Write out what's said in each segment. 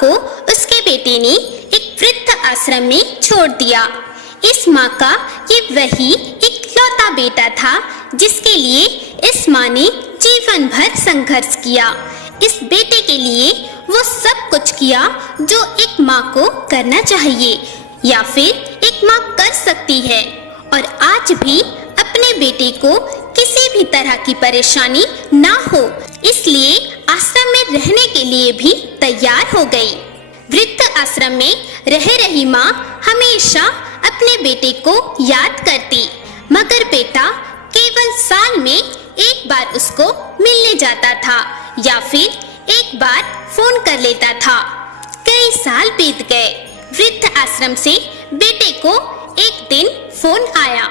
को उसके बेटे ने एक वृद्ध आश्रम में छोड़ दिया। इस माँ का ये वही इकलौता बेटा था जिसके लिए इस माँ ने जीवन भर संघर्ष किया। इस बेटे के लिए वो सब कुछ किया जो एक माँ को करना चाहिए या फिर एक माँ कर सकती है, और आज भी अपने बेटे को किसी भी तरह की परेशानी ना हो इसलिए आश्रम में रहने के लिए भी तैयार हो गई। वृद्ध आश्रम में रह रही माँ हमेशा अपने बेटे को याद करती, मगर बेटा केवल साल में एक बार उसको मिलने जाता था या फिर एक बार फोन कर लेता था। कई साल बीत गए। वृद्ध आश्रम से बेटे को एक दिन फोन आया।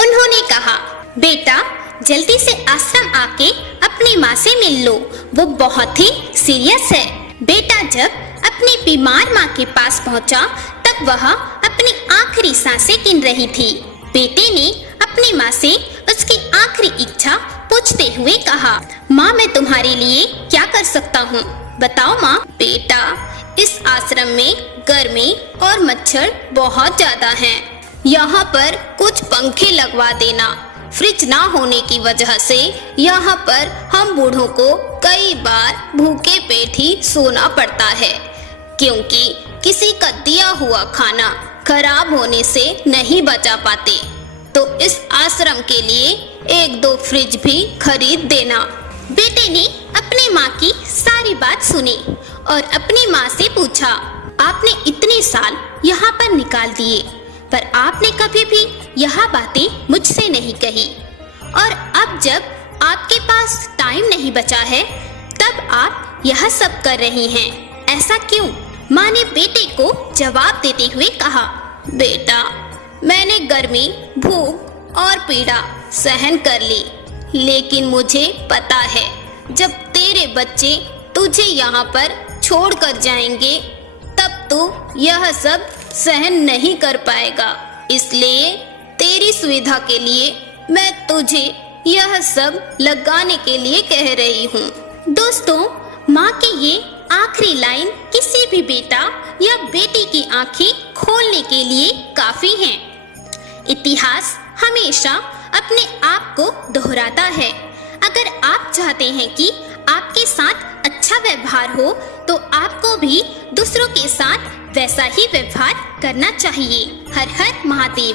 उन्होंने कहा, बेटा जल्दी से आश्रम आके अपनी माँ से मिल लो, वो बहुत ही सीरियस है। बेटा जब अपनी बीमार माँ के पास पहुँचा तब वह अपनी आखिरी सांसें गिन रही थी। बेटे ने अपनी माँ से उसकी आखिरी इच्छा पूछते हुए कहा, माँ मैं तुम्हारे लिए क्या कर सकता हूँ, बताओ माँ। बेटा इस आश्रम में गर्मी और मच्छर बहुत ज्यादा हैं। यहाँ पर कुछ पंखे लगवा देना। फ्रिज ना होने की वजह से यहाँ पर हम बूढ़ों को कई बार भूखे पेट ही सोना पड़ता है, क्योंकि किसी का दिया हुआ खाना खराब होने से नहीं बचा पाते। तो इस आश्रम के लिए एक दो फ्रिज भी खरीद देना। बेटे ने अपनी माँ की सारी बात सुनी और अपनी माँ से पूछा, आपने इतने साल यहाँ पर निकाल दिए पर आपने कभी भी यह बातें मुझसे नहीं कही, और अब जब आपके पास टाइम नहीं बचा है तब आप यह सब कर रही हैं, ऐसा क्यों? माँ ने बेटे को जवाब देते हुए कहा, बेटा मैंने गर्मी, भूख और पीड़ा सहन कर ली, लेकिन मुझे पता है जब तेरे बच्चे तुझे यहाँ पर छोड़ कर जाएंगे तब तू यह सब सहन नहीं कर पाएगा। इसलिए तेरी सुविधा के लिए मैं तुझे यह सब लगाने के लिए कह रही हूँ। दोस्तों, माँ की ये आखिरी लाइन किसी भी बेटा या बेटी की आंखें खोलने के लिए काफी है। इतिहास हमेशा अपने आप को दोहराता है। अगर आप चाहते हैं कि आपके साथ अच्छा व्यवहार हो तो आपको भी दूसरों के साथ वैसा ही व्यवहार करना चाहिए। हर हर महादेव।